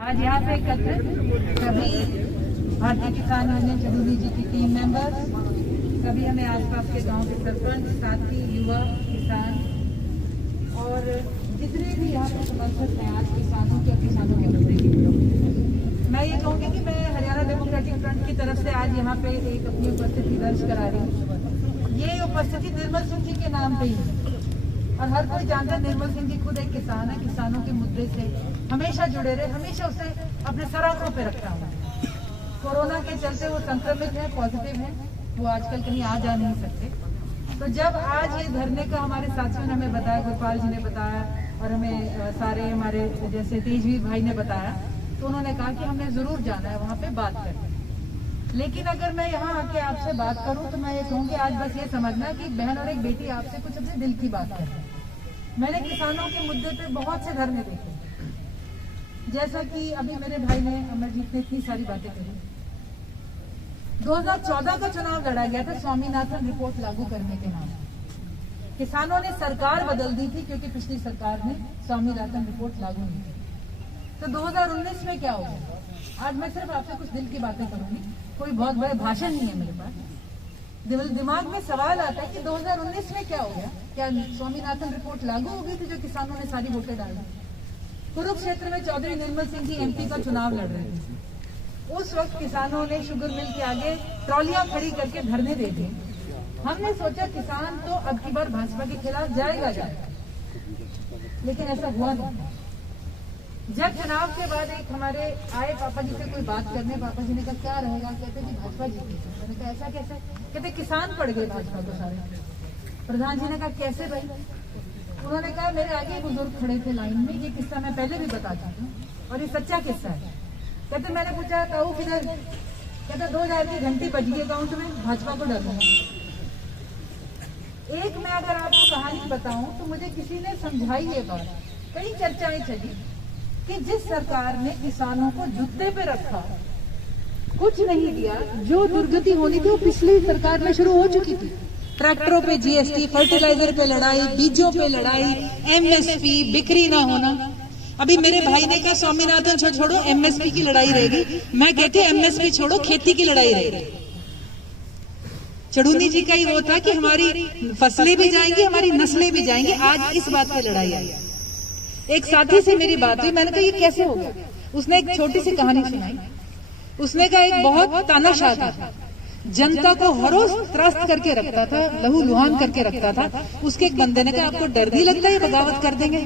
आज यहाँ पे एकत्रित सभी भारतीय किसान यूनियन चंदौली जी की टीम मेंबर्स, सभी हमें आसपास के गांव के सरपंच, साथी, युवा, किसान और जितने भी यहाँ पे समर्थक हैं आज किसानों के मुद्दे के लिए, मैं ये कहूँगी कि मैं हरियाणा डेमोक्रेटिक फ्रंट की तरफ से आज यहाँ पे एक अपनी उपस्थिति दर्ज करा रही हूँ। ये उपस्थिति निर्मल सिंह जी के नाम पे ही है और हर कोई जानता है निर्मल सिंह जी खुद एक किसान है। किसानों के मुद्दे से हमेशा जुड़े रहे, हमेशा उसे अपने सर आंखों पे रखा हुआ है। कोरोना के चलते वो संक्रमित है, पॉजिटिव है, वो आजकल कहीं आ जा नहीं सकते। तो जब आज ये धरने का हमारे साथियों ने हमें बताया, गोपाल जी ने बताया और हमें सारे हमारे जैसे तेजवीर भाई ने बताया, तो उन्होंने कहा कि हमने जरूर जाना है वहाँ पे बात करने। लेकिन अगर मैं यहाँ आके आपसे बात करूँ तो मैं ये कहूँगी आज बस ये समझना कि बहन और एक बेटी आपसे कुछ अपने दिल की बात कर रही है। मैंने किसानों के मुद्दे पे बहुत से धरने देखे, जैसा कि अभी मेरे भाई ने अमरजीत ने इतनी सारी बातें कही। 2014 का चुनाव लड़ा गया था स्वामीनाथन रिपोर्ट लागू करने के नाम। किसानों ने सरकार बदल दी थी क्योंकि पिछली सरकार ने स्वामीनाथन रिपोर्ट लागू नहीं की। तो 2019 में क्या होगा? आज मैं सिर्फ आपसे कुछ दिल की बातें करूंगी, कोई बहुत बड़े भाषण नहीं है मेरे पास। दिमाग में सवाल आता है कि 2019 में क्या हो गया? क्या स्वामीनाथन रिपोर्ट लागू हो गई थी जो किसानों ने सारी वोटें डाली? कुरुक्षेत्र में चौधरी निर्मल सिंह जी एमपी का चुनाव लड़ रहे थे। उस वक्त किसानों ने शुगर मिल के आगे ट्रॉलियां खड़ी करके धरने दे दिए। हमने सोचा किसान तो अब की बार भाजपा के खिलाफ जाएगा, लेकिन ऐसा हुआ नहीं। जब चुनाव के बाद एक हमारे आए पापा जी से कोई बात करने, पापा जी ने कहा क्या रहेगा? कहते कि भाजपा जीती। मैंने कहा ऐसा कैसे? कहते किसान पड़ गए भाजपा को सारे। प्रधान जी ने कहा कैसे भाई? उन्होंने कहा मेरे आगे बुजुर्ग खड़े थे लाइन में, ये किस्सा मैं पहले भी बता चुकी हूँ और ये सच्चा किस्सा है। कहते मैंने पूछा ताऊ किधर? कहते 2000 की घंटी बज गई अकाउंट में, भाजपा को डर लगा। एक मैं अगर आपको कहानी बताऊं तो मुझे किसी ने समझाई ये बात, कई चर्चाएं चली कि जिस सरकार ने किसानों को जूते पे रखा, कुछ नहीं दिया, जो दुर्गति होनी थी वो पिछली सरकार में शुरू हो चुकी थी। ट्रैक्टरों पे जीएसटी, फर्टिलाइजर पे लड़ाई, बीजों पे लड़ाई, एमएसपी, बिक्री ना होना। अभी मेरे भाई ने कहा स्वामीनाथन छोड़ो, एमएसपी की लड़ाई रहेगी। मैं कहती हूँ एमएसपी छोड़ो, खेती की लड़ाई रहेगी। चड़ूनी जी का ही वो था कि हमारी फसलें भी जाएंगी, हमारी नस्लें भी जाएंगी। आज इस बात पे लड़ाई आई। एक साथी से मेरी बात हुई, मैंने कहा ये कैसे हो गया? उसने एक छोटी सी कहानी सुनाई। उसने कहा एक बहुत तानाशाह था, जनता को हर रोज त्रस्त करके रखता था, लहू लुहान करके रखता था। उसके एक बंदे ने कहा आपको डर नहीं लगता ये बगावत कर देंगे?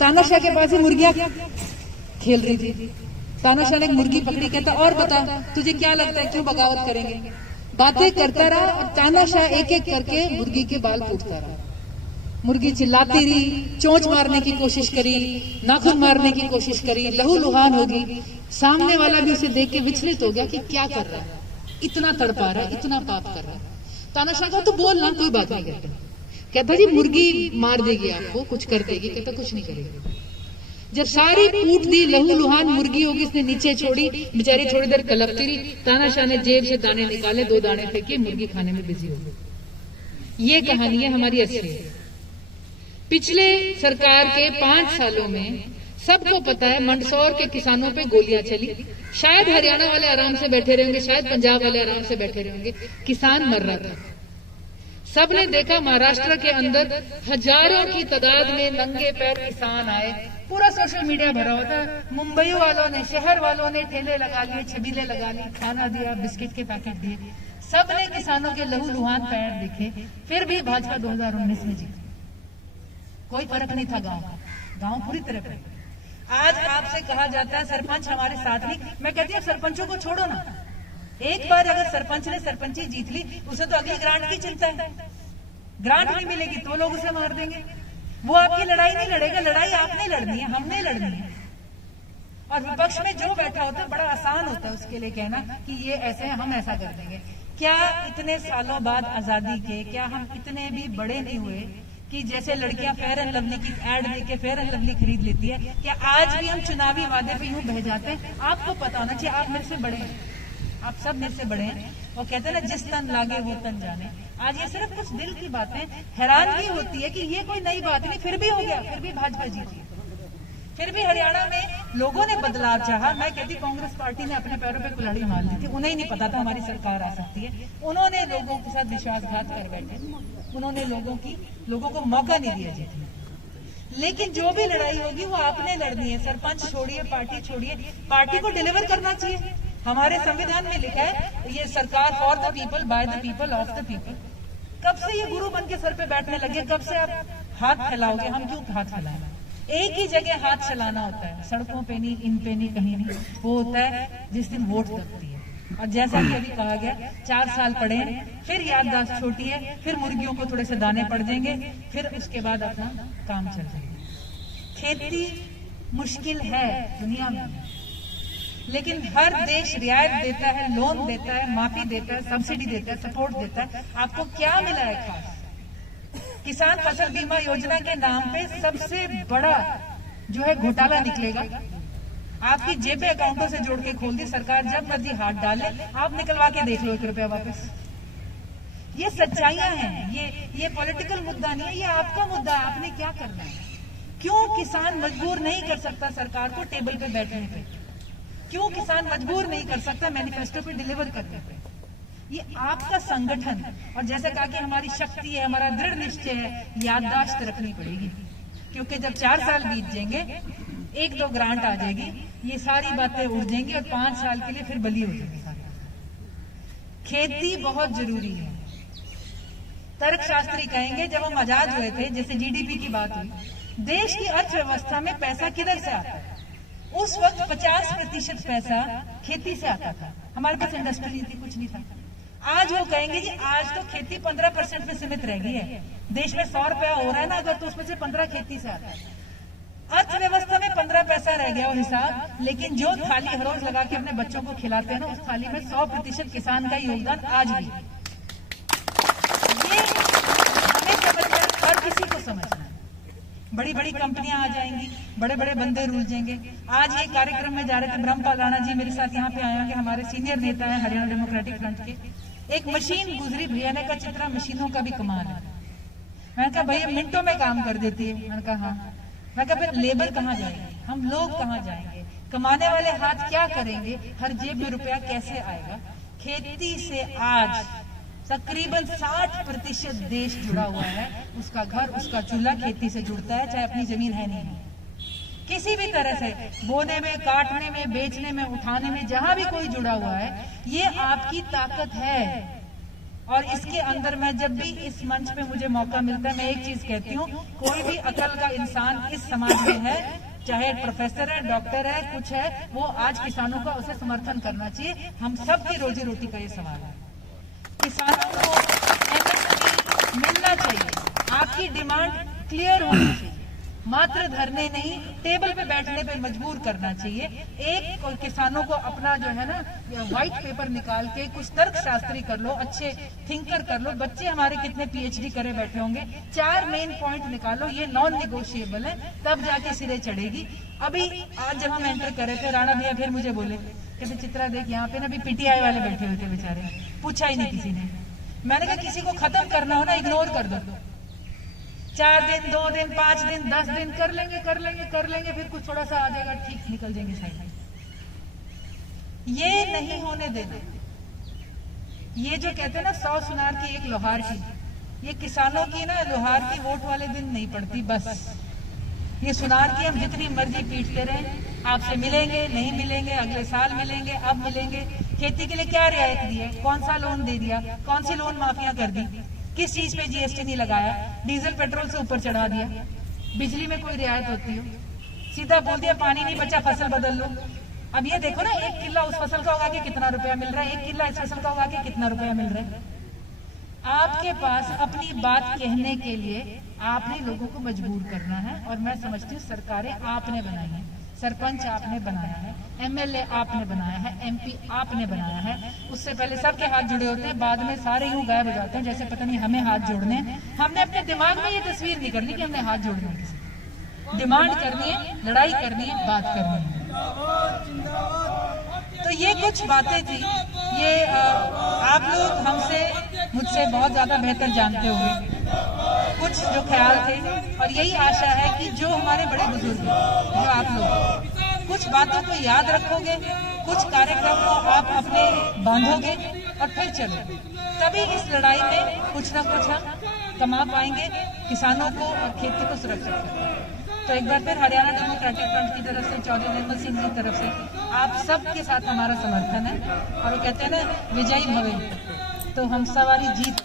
तानाशाह के पास ही मुर्गियां खेल रही थी। तानाशाह ने एक मुर्गी पकड़ी, कहता और बता तुझे क्या लगता है क्यों बगावत करेंगे? बातें करता रहा और तानाशाह एक एक करके मुर्गी के बाल पूछता रहा। मुर्गी चिल्लाती रही, चोंच मारने की कोशिश करी, नाखून मारने की कोशिश करी, लहू लुहान होगी। सामने वाला भी उसे देख के विचलित हो गया कि क्या कर रहा है, इतना तड़पा रहा है, इतना पाप कर रहा है। तानाशाह का तो बोल ना, कोई बात नहीं करता। कहता जी मुर्गी मार देगी आपको, कुछ कर देगी? कहता कुछ नहीं करेगी। जब सारी पूट दी, लहू लुहान मुर्गी होगी, इसने नीचे छोड़ी, बेचारी थोड़ी देर कलपती रही। तानाशाह ने जेब से दाने निकाले, 2 दाने फेंके, मुर्गी खाने में बिजी हो गई। ये कहानी है हमारी असली। पिछले सरकार के 5 सालों में सबको पता है मंदसौर के किसानों पे गोलियां चली। शायद हरियाणा वाले आराम से बैठे रहेंगे, शायद पंजाब वाले आराम से बैठे रहेंगे, किसान मर रहा था। सबने देखा महाराष्ट्र के अंदर हजारों की तादाद में नंगे पैर किसान आए, पूरा सोशल मीडिया भरा हुआ था। मुंबई वालों ने, शहर वालों ने ठेले लगा लिए, छबीले लगा ली, खाना दिया, बिस्किट के पैकेट दिए। सबने किसानों के लहू लुहान पैर दिखे। फिर भी भाजपा 2019 में जीती। कोई फर्क नहीं था गांव पूरी तरह पे। आज आपसे कहा जाता है सरपंच हमारे साथ नहीं। मैं कहती हूँ सरपंचों को छोड़ो ना, एक बार अगर सरपंच ने सरपंची जीत ली, उसे तो अगली ग्रांट की चिंता है। ग्रांट नहीं मिलेगी तो लोग उसे मार देंगे। वो आपकी लड़ाई नहीं लड़ेगा, लड़ाई आपने लड़नी है, हमने लड़नी है। और विपक्ष में जो बैठा होता है बड़ा आसान होता है उसके लिए कहना कि ये ऐसे है, हम ऐसा कर देंगे। क्या इतने सालों बाद आजादी के, क्या हम इतने भी बड़े नहीं हुए कि जैसे लड़कियां फेयर एंड लवली की एड देके फेयर एंड लवली खरीद लेती है? क्या आज भी हम चुनावी वादे पे यूं बह जाते हैं? आपको पता होना चाहिए, आप मेरे से बड़े हैं, आप सब मेरे से बड़े हैं। वो कहते हैं ना जिस तन लागे वो तन जाने। आज ये सिर्फ कुछ दिल की बातें। हैरानगी होती है कि ये कोई नई बात नहीं, फिर भी हो गया, फिर भी भाजपा जीती। फिर भी हरियाणा में लोगों ने बदलाव चाहा। मैं कहती कांग्रेस पार्टी ने अपने पैरों पे कुल्हाड़ी मार दी थी, उन्हें ही नहीं पता था हमारी सरकार आ सकती है। उन्होंने लोगों के साथ विश्वासघात कर बैठे, उन्होंने लोगों को मौका नहीं दिया जीतने। लेकिन जो भी लड़ाई होगी वो आपने लड़नी है। सरपंच छोड़िए, पार्टी छोड़िए, पार्टी को डिलीवर करना चाहिए। हमारे संविधान में लिखा है ये सरकार for the people, by the people, of the people. कब से ये गुरु बन के सर पे बैठने लगे? कब से आप हाथ फैलाओगे? हम क्यों हाथ फैलाएं? एक ही जगह हाथ चलाना होता है, सड़कों पे नहीं, इन पे नहीं, कहीं नहीं। वो होता है जिस दिन वोट दबती है। और जैसा कि अभी कहा गया, 4 साल पड़े हैं, फिर याददाश्त छोटी है, फिर मुर्गियों को थोड़े से दाने पड़ जाएंगे, फिर उसके बाद अपना काम चल जाएगा। खेती मुश्किल है दुनिया में, लेकिन हर देश रियायत देता है, लोन देता है, माफी देता है, सब्सिडी देता है, सपोर्ट देता है। आपको क्या मिला है खास? किसान फसल बीमा योजना के नाम पे सबसे बड़ा जो है घोटाला निकलेगा। आपकी जेबे अकाउंटों से जोड़ के खोल दी सरकार, जब मर्जी हाथ डाले, आप निकलवा के देख लो 1 रुपया वापस। ये सच्चाइयां हैं, ये पॉलिटिकल मुद्दा नहीं है, ये आपका मुद्दा है। आपने क्या करना है? क्यों किसान मजबूर नहीं कर सकता सरकार को टेबल पे बैठने पे? क्यों किसान मजबूर नहीं कर सकता मैनिफेस्टो पे डिलीवर करने पे? ये आपका संगठन, और जैसे कहा कि हमारी शक्ति है, हमारा दृढ़ निश्चय है, याददाश्त रखनी पड़ेगी। क्योंकि जब 4 साल बीत जाएंगे, 1-2 ग्रांट आ जाएगी, ये सारी बातें उड़ जाएंगी और 5 साल के लिए फिर बली हो जाएगी सारी। खेती बहुत जरूरी है। तर्कशास्त्री कहेंगे जब हम आजाद हुए थे, जैसे जीडीपी की बात हुई, देश की अर्थव्यवस्था में पैसा किधर से आता है? उस वक्त 50% पैसा खेती से आता था। हमारे पास इंडस्ट्री नहीं थी, कुछ नहीं था। आज वो कहेंगे जी आज तो खेती 15% में सीमित रह गई है। देश में 100 रुपया हो रहा है ना, अगर तो उसमें से 15 खेती से आता है। अर्थव्यवस्था में 15 पैसा रह गया वो हिसाब, लेकिन जो थाली हर रोज लगा के अपने बच्चों को खिलाते हैं ना, उस थाली में 100% किसान का योगदान आज भी। ये हमें समझना, हर किसी को समझना। बड़ी बड़ी कंपनियां आ जाएंगी, बड़े बड़े बंदे रूल जाएंगे। आज ये कार्यक्रम में जा रहे थे, ब्रह्मपाल राणा जी मेरे साथ यहाँ पे आए होंगे, हमारे सीनियर नेता है हरियाणा डेमोक्रेटिक फ्रंट के। एक मशीन गुजरी, भैया ने कहा चित्रा मशीनों का भी कमाल है। मैंने कहा भैया मिनटों में काम कर देती है। मैंने कहा हाँ। मैं कहा फिर लेबर कहाँ जाएंगे, हम लोग कहाँ जाएंगे, कमाने वाले हाथ क्या करेंगे, हर जेब में रुपया कैसे आएगा? खेती से आज तकरीबन 60% देश जुड़ा हुआ है। उसका घर, उसका चूल्हा खेती से जुड़ता है, चाहे अपनी जमीन है नहीं है। किसी भी तरह से बोने में, काटने में, बेचने में, उठाने में, जहां भी कोई जुड़ा हुआ है, ये आपकी ताकत है। और इसके अंदर मैं जब भी इस मंच पे मुझे मौका मिलता है, मैं एक चीज कहती हूँ, कोई भी अकल का इंसान इस समाज में है, चाहे प्रोफेसर है, डॉक्टर है, कुछ है, वो आज किसानों का उसे समर्थन करना चाहिए। हम सबकी रोजी रोटी का ये सवाल है। किसानों को एमएसपी मिलना चाहिए, आपकी डिमांड क्लियर होनी चाहिए। मात्र धरने नहीं, टेबल पे बैठने पे मजबूर करना चाहिए। एक किसानों को अपना जो है ना व्हाइट पेपर निकाल के कुछ तर्कशास्त्री कर लो, अच्छे थिंकर कर लो। बच्चे हमारे कितने पीएचडी करे बैठे होंगे। 4 मेन पॉइंट निकालो, ये नॉन निगोशिएबल है, तब जाके सिरे चढ़ेगी। अभी आज जब हम एंटर कर रहे थे, राणा भैया फिर मुझे बोले, कहते चित्रा देख यहाँ पे ना अभी पीटीआई वाले बैठे हुए थे बेचारे, पूछा ही नहीं किसी ने। मैंने कहा किसी को खत्म करना हो ना, इग्नोर कर दो। 4 दिन, 2 दिन, 5 दिन, 10 दिन कर लेंगे, फिर कुछ थोड़ा सा आ जाएगा, ठीक निकल जाएंगे साइड। ये नहीं होने देना। ये जो कहते हैं ना 100 सुनार की एक लोहार की, ये किसानों की ना लोहार की वोट वाले दिन नहीं पड़ती। बस ये सुनार की हम जितनी मर्जी पीटते रहे, आपसे मिलेंगे, नहीं मिलेंगे, अगले साल मिलेंगे, अब मिलेंगे। खेती के लिए क्या रियायत दी है, कौन सा लोन दे दिया, कौन सी लोन माफिया कर दी, किस चीज पे जीएसटी नहीं लगाया, डीजल पेट्रोल से ऊपर चढ़ा दिया, बिजली में कोई रियायत होती हो, सीधा बोल दिया पानी नहीं बचा फसल बदल लो। अब ये देखो ना, 1 किला उस फसल का उगा के कितना रुपया मिल रहा है, 1 किला इस फसल का उगा के कितना रुपया मिल रहा है। आपके पास अपनी बात कहने के लिए आपने लोगों को मजबूर करना है। और मैं समझती हूँ सरकारें आपने बनाई है, सरपंच आपने बनाया है, एमएलए आपने बनाया है, एमपी आपने बनाया है। उससे पहले सबके हाथ जुड़े होते हैं, बाद में सारे यूं गायब हो जाते हैं जैसे पता नहीं हमें हाथ जोड़ने हैं। हमने अपने दिमाग में ये तस्वीर नहीं करनी कि हमने हाथ जोड़ने हैं, किसी डिमांड करनी है, लड़ाई करनी है, बात करनी है। तो ये कुछ बातें थी। ये आप लोग हमसे, मुझसे बहुत ज्यादा बेहतर जानते होंगे। कुछ जो ख्याल थे, और यही आशा है कि जो हमारे बड़े बुजुर्ग हैं, जो आप लोग कुछ बातों को याद रखोगे, कुछ कार्यक्रम को आप अपने बांधोगे और फिर चलोगे, तभी इस लड़ाई में कुछ ना कुछ हम कमा पाएंगे, किसानों को और खेती को सुरक्षित कर पाएंगे। तो एक बार फिर हरियाणा डेमोक्रेटिक फ्रंट की तरफ से, चौधरी निर्मल सिंह जी की तरफ से आप सबके साथ हमारा समर्थन है, और वो कहते हैं ना, विजयी भवे, तो हम सवारी जीत